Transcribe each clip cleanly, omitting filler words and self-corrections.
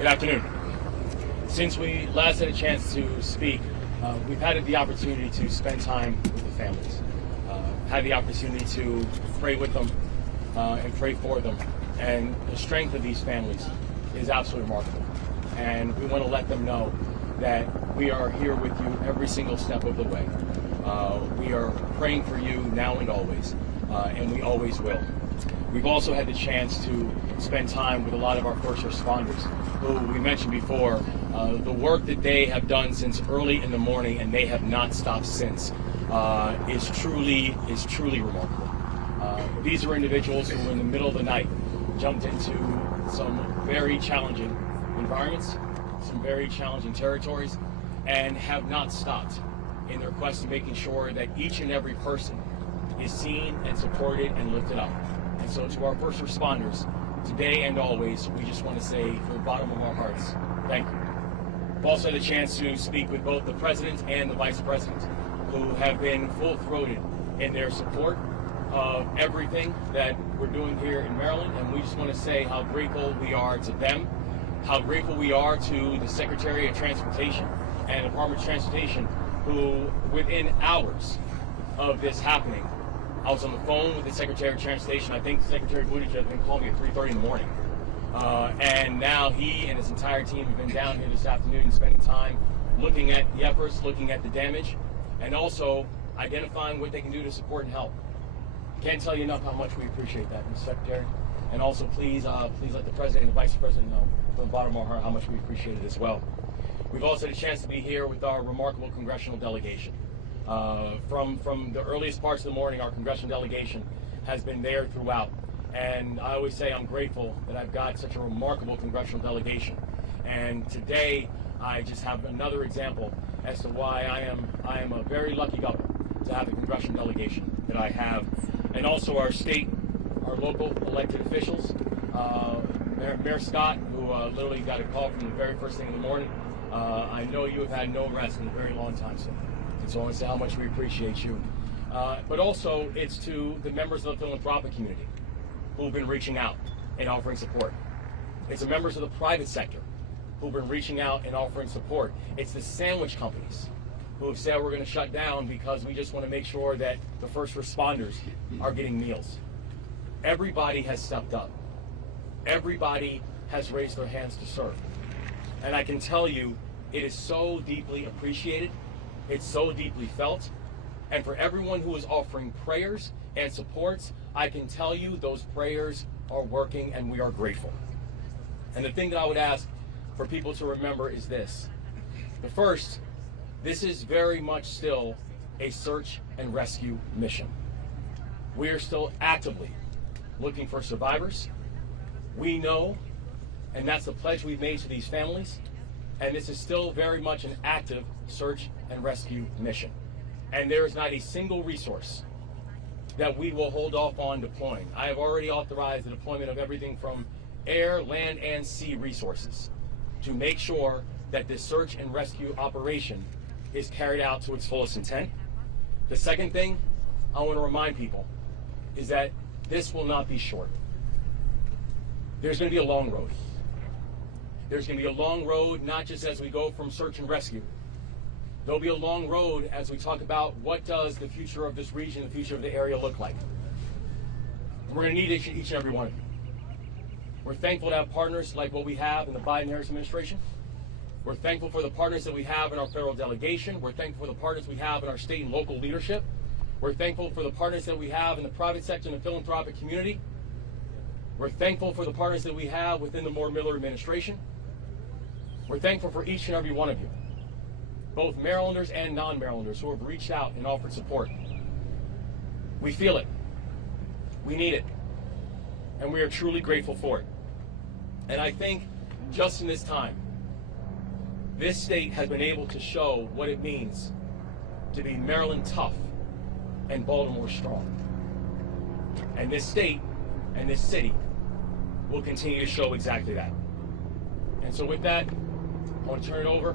Good afternoon. Since we last had a chance to speak, we've had the opportunity to spend time with the families, had the opportunity to pray with them and pray for them. And the strength of these families is absolutely remarkable. And we want to let them know that we are here with you every single step of the way. We are praying for you now and always, and we always will. We've also had the chance to spend time with a lot of our first responders, who we mentioned before, the work that they have done since early in the morning, and they have not stopped since, is truly remarkable. These are individuals who, in the middle of the night, jumped into some very challenging environments, some very challenging territories, and have not stopped in their quest of making sure that each and every person is seen and supported and lifted up. And so to our first responders, today and always, we just want to say, from the bottom of our hearts, thank you. We've also had a chance to speak with both the President and the Vice President, who have been full-throated in their support of everything that we're doing here in Maryland, and we just want to say how grateful we are to them, how grateful we are to the Secretary of Transportation and the Department of Transportation, who, within hours of this happening, I was on the phone with the Secretary of Transportation. I think Secretary Buttigieg has been calling me at 3:30 in the morning. And now he and his entire team have been down here this afternoon spending time looking at the efforts, looking at the damage, and also identifying what they can do to support and help. Can't tell you enough how much we appreciate that, Mr. Secretary. And also, please let the President and the Vice President know from the bottom of our heart how much we appreciate it as well. We've also had a chance to be here with our remarkable congressional delegation. From the earliest parts of the morning, our congressional delegation has been there throughout. And I always say I'm grateful that I've got such a remarkable congressional delegation. And today, I just have another example as to why I am a very lucky governor to have the congressional delegation that I have. And also our state, our local elected officials, Mayor Scott, who literally got a call from the very first thing in the morning. I know you have had no rest in a very long time, sir. And so I want to say how much we appreciate you. But also, it's to the members of the philanthropic community who've been reaching out and offering support. It's the members of the private sector who've been reaching out and offering support. It's the sandwich companies who have said we're going to shut down because we just want to make sure that the first responders are getting meals. Everybody has stepped up. Everybody has raised their hands to serve. And I can tell you, it is so deeply appreciated. It's so deeply felt. And for everyone who is offering prayers and supports, I can tell you those prayers are working, and we are grateful. And the thing that I would ask for people to remember is this. The first, this is very much still a search and rescue mission. We are still actively looking for survivors. We know, and that's the pledge we've made to these families, and this is still very much an active search and rescue mission. And there is not a single resource that we will hold off on deploying. I have already authorized the deployment of everything from air, land, and sea resources to make sure that this search and rescue operation is carried out to its fullest intent. The second thing I want to remind people is that this will not be short. There's going to be a long road. There's going to be a long road, not just as we go from search and rescue. There'll be a long road as we talk about what does the future of this region, the future of the area look like. And we're going to need each and every one of you. We're thankful to have partners like what we have in the Biden-Harris administration. We're thankful for the partners that we have in our federal delegation. We're thankful for the partners we have in our state and local leadership. We're thankful for the partners that we have in the private sector and the philanthropic community. We're thankful for the partners that we have within the Moore-Miller administration. We're thankful for each and every one of you, both Marylanders and non-Marylanders, who have reached out and offered support. We feel it. We need it. And we are truly grateful for it. And I think just in this time, this state has been able to show what it means to be Maryland tough and Baltimore strong. And this state and this city will continue to show exactly that. And so with that, I want to turn it over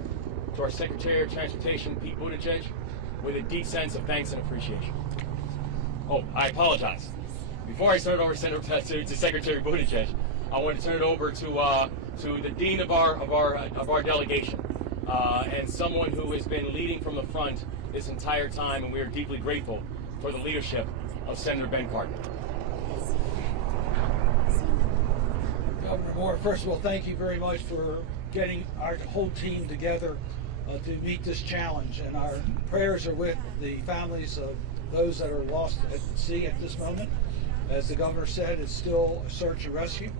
to our Secretary of Transportation, Pete Buttigieg, with a deep sense of thanks and appreciation. Oh, I apologize. Before I turn it over to Secretary Buttigieg, I want to turn it over to to the dean of our delegation, and someone who has been leading from the front this entire time, and we are deeply grateful for the leadership of Senator Ben Cardin. Governor Moore, first of all, thank you very much for getting our whole team together to meet this challenge, and our prayers are with the families of those that are lost at sea at this moment. As the governor said, it's still a search and rescue,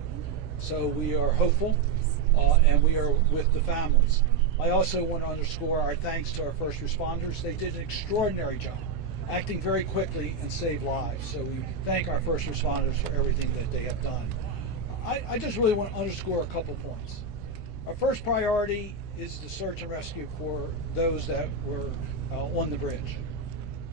so we are hopeful, and we are with the families. I also want to underscore our thanks to our first responders. They did an extraordinary job, acting very quickly and saved lives. So we thank our first responders for everything that they have done. I just really want to underscore a couple points. Our first priority is the search and rescue for those that were on the bridge.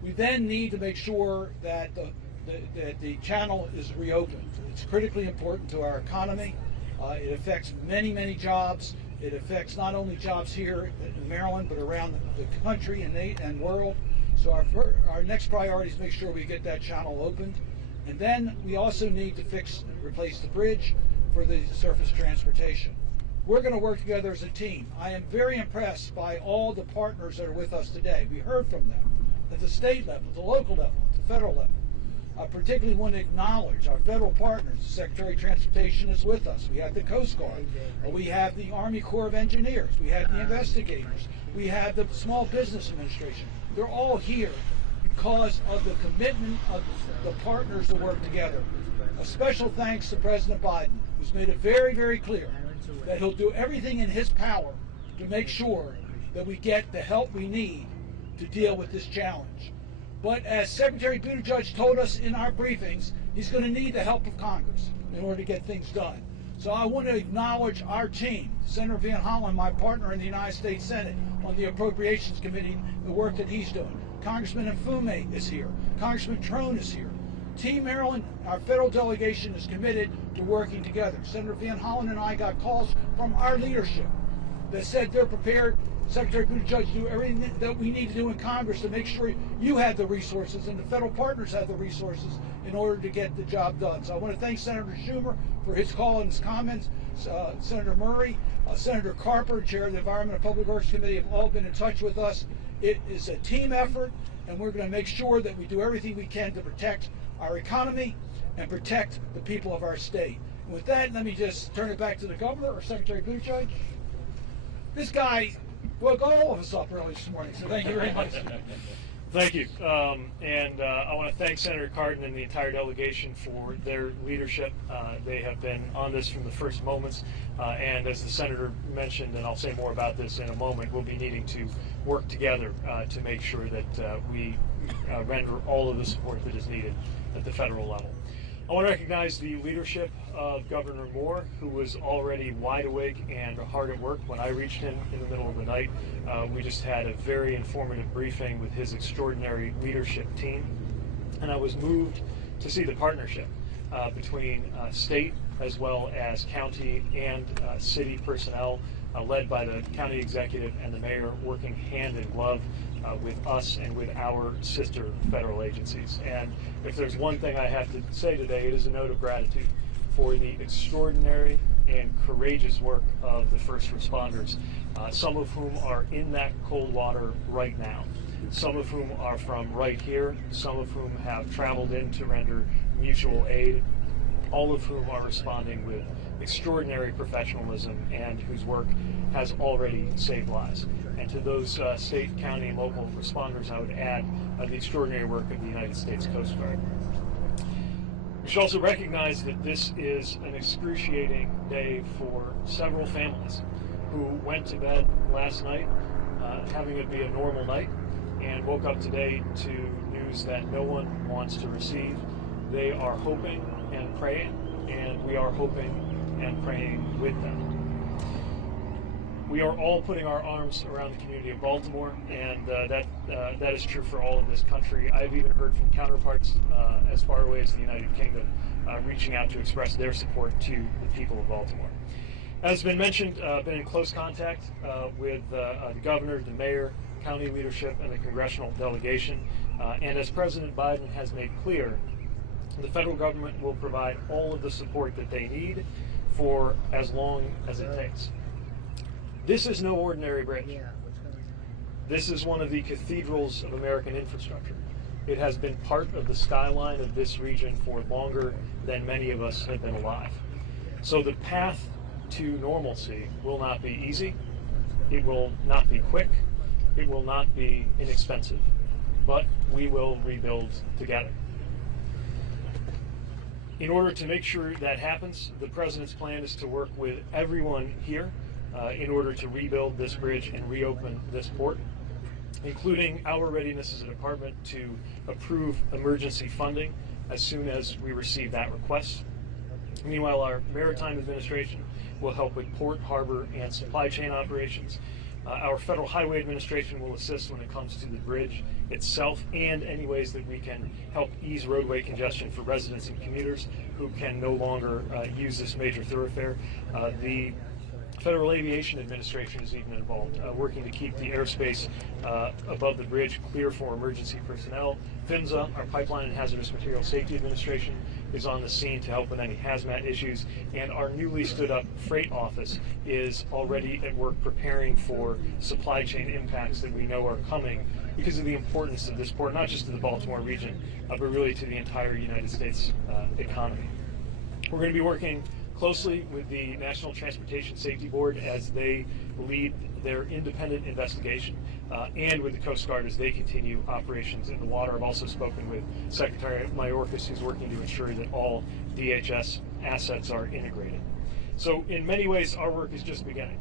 We then need to make sure that the channel is reopened. It's critically important to our economy. It affects many, many jobs. It affects not only jobs here in Maryland, but around the country and world. So our next priority is to make sure we get that channel opened. And then we also need to fix and replace the bridge for the surface transportation. We're going to work together as a team. I am very impressed by all the partners that are with us today. We heard from them at the state level, the local level, the federal level. I particularly want to acknowledge our federal partners. The Secretary of Transportation is with us. We have the Coast Guard. We have the Army Corps of Engineers. We have the investigators. We have the Small Business Administration. They're all here because of the commitment of the partners to work together. A special thanks to President Biden, who's made it very, very clear that he'll do everything in his power to make sure that we get the help we need to deal with this challenge. But as Secretary Buttigieg told us in our briefings, he's going to need the help of Congress in order to get things done. So I want to acknowledge our team, Senator Van Hollen, my partner in the United States Senate on the Appropriations Committee, the work that he's doing. Congressman Mfume is here. Congressman Trone is here. Team Maryland, our federal delegation, is committed to working together. Senator Van Hollen and I got calls from our leadership that said they're prepared, Secretary Buttigieg, to do everything that we need to do in Congress to make sure you have the resources and the federal partners have the resources in order to get the job done. So I want to thank Senator Schumer for his call and his comments. Senator Murray, Senator Carper, Chair of the Environment and Public Works Committee, have all been in touch with us. It is a team effort, and we're going to make sure that we do everything we can to protect our economy and protect the people of our state. And with that, let me just turn it back to the governor or Secretary Buttigieg. This guy woke all of us up early this morning, so thank you very much. Thank you. I want to thank Senator Cardin and the entire delegation for their leadership. They have been on this from the first moments, and as the Senator mentioned, and I'll say more about this in a moment, we'll be needing to work together to make sure that we render all of the support that is needed at the federal level. I want to recognize the leadership of Governor Moore, who was already wide awake and hard at work when I reached him in the middle of the night. We just had a very informative briefing with his extraordinary leadership team, and I was moved to see the partnership between state as well as county and city personnel, led by the county executive and the mayor, working hand in glove with us and with our sister federal agencies. And if there's one thing I have to say today, it is a note of gratitude for the extraordinary and courageous work of the first responders, some of whom are in that cold water right now, some of whom are from right here, some of whom have traveled in to render mutual aid, all of whom are responding with extraordinary professionalism and whose work has already saved lives. And to those state, county, and local responders, I would add the extraordinary work of the United States Coast Guard. We should also recognize that this is an excruciating day for several families who went to bed last night having it be a normal night and woke up today to news that no one wants to receive. They are hoping and praying, and we are hoping and praying with them. We are all putting our arms around the community of Baltimore, and that is true for all of this country. I've even heard from counterparts as far away as the United Kingdom reaching out to express their support to the people of Baltimore. As has been mentioned, been in close contact with the governor, the mayor, county leadership, and the congressional delegation. And as President Biden has made clear, the federal government will provide all of the support that they need for as long as it takes. This is no ordinary bridge. This is one of the cathedrals of American infrastructure. It has been part of the skyline of this region for longer than many of us have been alive. So the path to normalcy will not be easy. It will not be quick. It will not be inexpensive. But we will rebuild together. In order to make sure that happens, the President's plan is to work with everyone here in order to rebuild this bridge and reopen this port, including our readiness as a department to approve emergency funding as soon as we receive that request. Meanwhile, our Maritime Administration will help with port, harbor, and supply chain operations. Our Federal Highway Administration will assist when it comes to the bridge itself and any ways that we can help ease roadway congestion for residents and commuters who can no longer use this major thoroughfare. The Federal Aviation Administration is even involved, working to keep the airspace above the bridge clear for emergency personnel. PHMSA, our Pipeline and Hazardous Materials Safety Administration, is on the scene to help with any hazmat issues, and our newly stood up freight office is already at work preparing for supply chain impacts that we know are coming because of the importance of this port, not just to the Baltimore region, but really to the entire United States economy. We're going to be working closely with the National Transportation Safety Board as they lead their independent investigation, and with the Coast Guard as they continue operations in the water. I've also spoken with Secretary Mayorkas, who's working to ensure that all DHS assets are integrated. So in many ways, our work is just beginning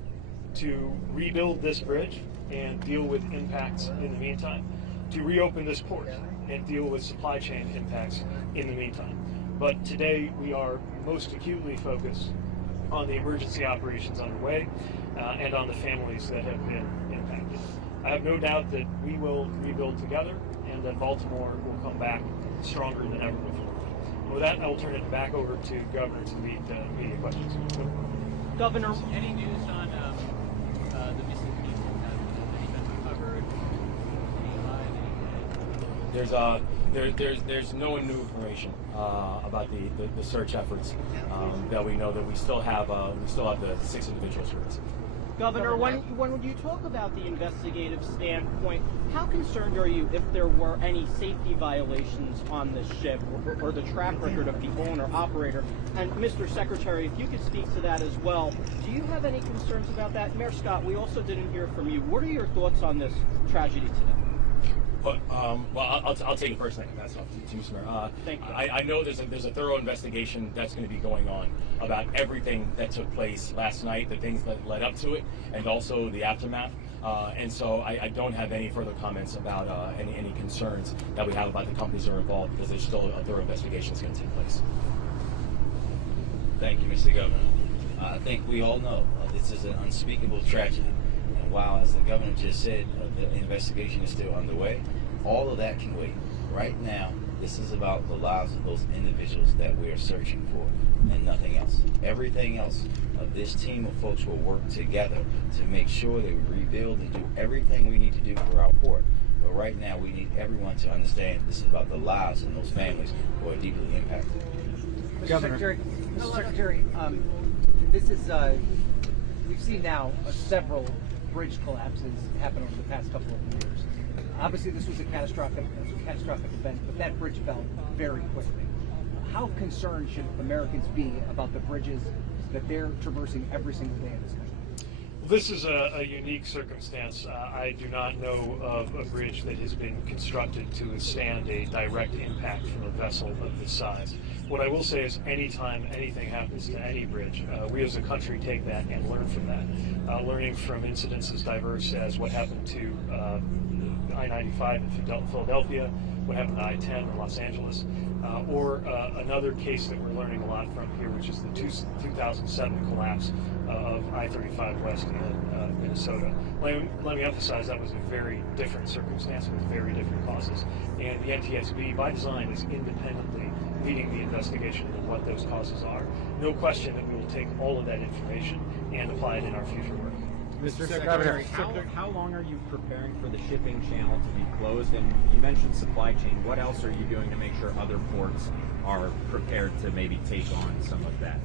to rebuild this bridge and deal with impacts in the meantime, to reopen this port and deal with supply chain impacts in the meantime. But today we are most acutely focused on the emergency operations underway and on the families that have been impacted. I have no doubt that we will rebuild together and that Baltimore will come back stronger than ever before. And with that, I will turn it back over to Governor to lead media questions. Governor, any news on the missing people? Have any been recovered? Any alive? There's no new information about the search efforts that we know that we still have the 6 individuals who are missing. Governor, when you talk about the investigative standpoint, how concerned are you if there were any safety violations on the ship or the track record of the owner operator? And Mr. Secretary, if you could speak to that as well, do you have any concerns about that? Mayor Scott, we also didn't hear from you. What are your thoughts on this tragedy today? Well, I'll take it first, and I can pass it off to you, Mr. Mayor. Thank you. I know there's a thorough investigation that's going to be going on about everything that took place last night, the things that led up to it, and also the aftermath. And so I don't have any further comments about any concerns that we have about the companies that are involved, because there's still a thorough investigation that's going to take place. Thank you, Mr. Governor. I think we all know this is an unspeakable tragedy. And while, as the governor just said, the investigation is still underway, all of that can wait. Right now, this is about the lives of those individuals that we are searching for and nothing else. Everything else, this team of folks will work together to make sure that we rebuild and do everything we need to do for our port. But right now, we need everyone to understand this is about the lives of those families who are deeply impacted. Mr. Secretary, this is, we've seen now several bridge collapses happen over the past couple of years. Obviously, this was a catastrophic event, but that bridge fell very quickly. How concerned should Americans be about the bridges that they're traversing every single day in this country? This is a unique circumstance. I do not know of a bridge that has been constructed to withstand a direct impact from a vessel of this size. What I will say is anytime anything happens to any bridge, we as a country take that and learn from that. Learning from incidents as diverse as what happened to I-95 in Philadelphia, what happened to I-10 in Los Angeles, or another case that we're learning a lot from here, which is the 2007 collapse of I-35 West in Minnesota. Let me emphasize that was a very different circumstance with very different causes, and the NTSB, by design, is independently leading the investigation of what those causes are. No question that we will take all of that information and apply it in our future work. Mr. Secretary, how long are you preparing for the shipping channel to be closed? And you mentioned supply chain. What else are you doing to make sure other ports are prepared to maybe take on some of that?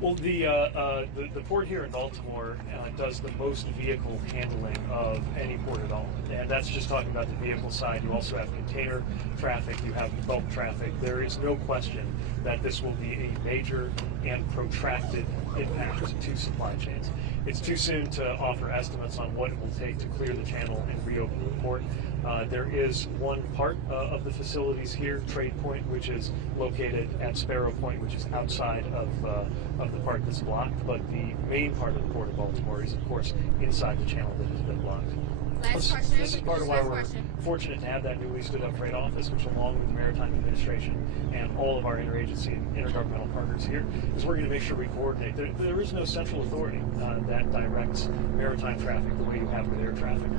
Well, the port here in Baltimore does the most vehicle handling of any port at all, and that's just talking about the vehicle side. You also have container traffic, you have bulk traffic. There is no question that this will be a major and protracted impact to supply chains. It's too soon to offer estimates on what it will take to clear the channel and reopen the port. There is one part of the facilities here, Trade Point, which is located at Sparrow Point, which is outside of the part that's blocked. But the main part of the Port of Baltimore is, of course, inside the channel that has been blocked. Last question. This is part of why Last we're question. fortunate to have that newly stood up freight office, which, along with the Maritime Administration and all of our interagency and intergovernmental partners here, is we're going to make sure we coordinate. There is no central authority that directs maritime traffic the way you have with air traffic.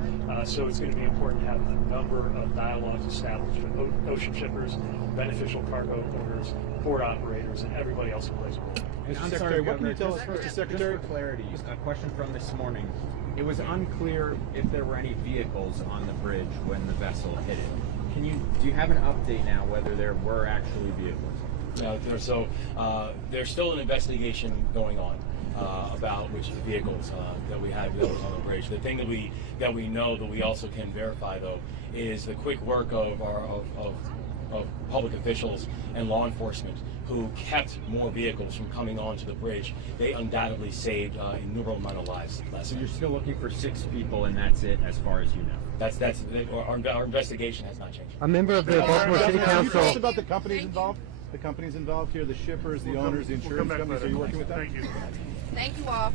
So it's going to be important to have a number of dialogues established with ocean shippers, beneficial cargo owners, port operators, and everybody else who plays a role. And I'm Secretary, sorry, what can you Governor, tell us, Mr. just Secretary? for clarity, a question from this morning. It was unclear if there were any vehicles on the bridge when the vessel hit it. Do you have an update now whether there were actually vehicles? No, there's still an investigation going on about which vehicles that we have on the bridge. The thing that we know that we also can verify, though, is the quick work of public officials and law enforcement who kept more vehicles from coming onto the bridge. They undoubtedly saved innumerable amount of lives last So night. you're still looking for 6 people, and that's it, as far as you know. Our investigation has not changed. A member of the Baltimore City Can you tell us Council. about the companies involved? The companies involved here, the shippers, the owners, the insurance companies. Are you working with them? Thank you all.